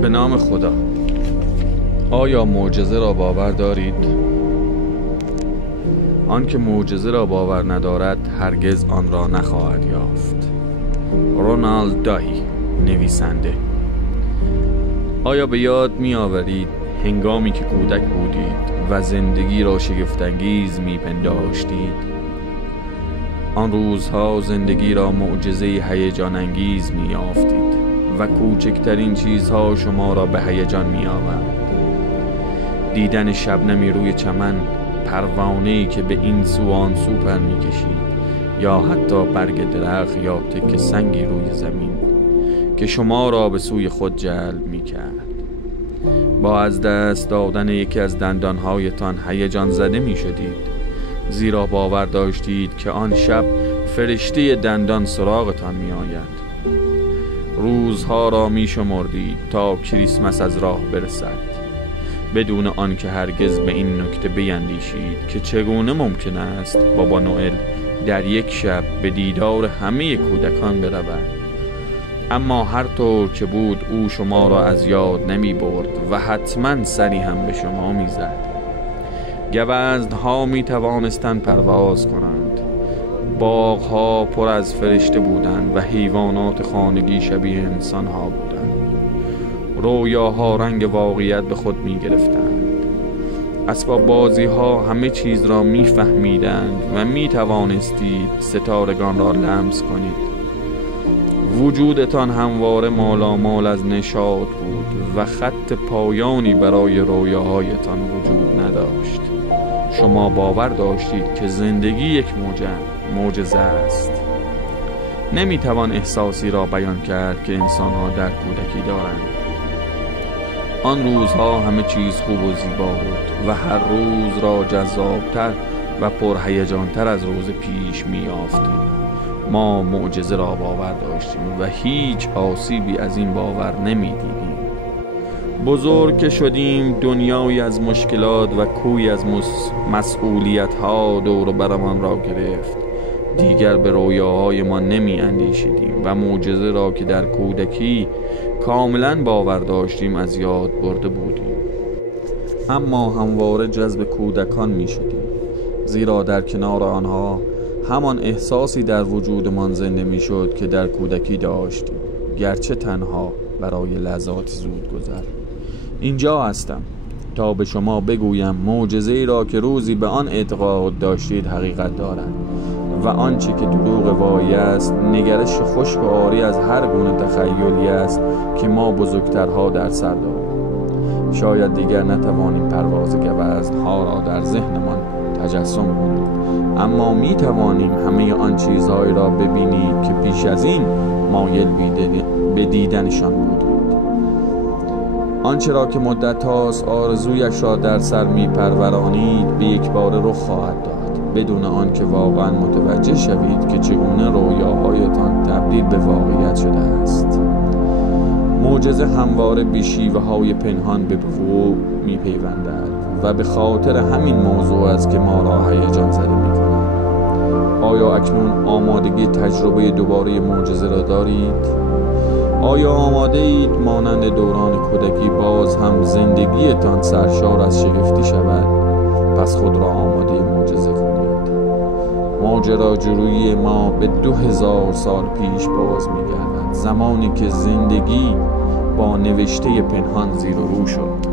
به نام خدا. آیا معجزه را باور دارید؟ آن که معجزه را باور ندارد هرگز آن را نخواهد یافت. رونالد داهی، نویسنده. آیا به یاد می آورید هنگامی که کودک بودید و زندگی را شگفت‌انگیز می پنداشتید؟ آن روزها زندگی را معجزه هیجان انگیز می یافتید و کوچکترین چیزها شما را به هیجان می آورد. دیدن شبنمی روی چمن، پروانه‌ای که به این سو آن سو پر می کشید، یا حتی برگ درخت یا تکه سنگی روی زمین که شما را به سوی خود جلب می کرد. با از دست دادن یکی از دندانهایتان هیجان زده می شدید، زیرا باور داشتید که آن شب فرشته دندان سراغتان می آید. روزها را می شمردید تا کریسمس از راه برسد، بدون آنکه هرگز به این نکته بیندیشید که چگونه ممکن است بابا نوئل در یک شب به دیدار همه کودکان برود. اما هر طور که بود او شما را از یاد نمی برد و حتما سری هم به شما می زد. گوزنها می توانستند پرواز کنند، باغها پر از فرشته بودند و حیوانات خانگی شبیه انسانها بودند. رویاها رنگ واقعیت به خود می گرفتند. اسباب بازی ها همه چیز را می فهمیدند و می توانستید ستارگان را لمس کنید. وجودتان همواره مالامال از نشاط بود و خط پایانی برای رویاهایتان وجود نداشت. شما باور داشتید که زندگی یک معجزه است. نمیتوان احساسی را بیان کرد که انسان‌ها در کودکی دارند. آن روزها همه چیز خوب و زیبا بود و هر روز را جذابتر و پرهیجانتر از روز پیش می‌یافتیم. ما معجزه را باور داشتیم و هیچ آسیبی از این باور نمی‌دیدیم. بزرگ که شدیم دنیایی از مشکلات و کوی از مسئولیت‌ها دور و برمان را گرفت. دیگر به رویاهای ما نمی اندیشیدیم و معجزه را که در کودکی کاملا باور داشتیم از یاد برده بودیم. اما همواره جذب کودکان می شدیم، زیرا در کنار آنها همان احساسی در وجودمان زنده می شد که در کودکی داشتیم، گرچه تنها برای لحظات زود گذر. اینجا هستم تا به شما بگویم معجزه‌ای را که روزی به آن اعتقاد داشتید حقیقت دارد و آنچه که دروغ واهی است نگرش خشک و عاری از هر گونه تخیلی است که ما بزرگترها در سر داریم. شاید دیگر نتوانیم پرواز گوزنها را در ذهنمان تجسم کنیم، اما می توانیم همه آن چیزهایی را ببینید که پیش از این مایل به دیدنشان بودید. آنچه را که مدت هاست آرزویش را در سر می پرورانید به یک بار رخ خواهد داد، بدون آن که واقعا متوجه شوید که چگونه رویاهایتان تبدیل به واقعیت شده است. معجزه همواره به شیوه‌های پنهان به وقوع می پیوندد و به خاطر همین موضوع است که ما را هیجان زده می کند. آیا اکنون آمادگی تجربه دوباره معجزه را دارید؟ آیا آماده اید مانند دوران کودکی باز هم زندگیتان سرشار از شگفتی شود؟ پس خود را آماده معجزه کنید. ماجراجویی ما به 2000 سال پیش باز می‌گردد، زمانی که زندگی با نوشته پنهان زیر و رو شد.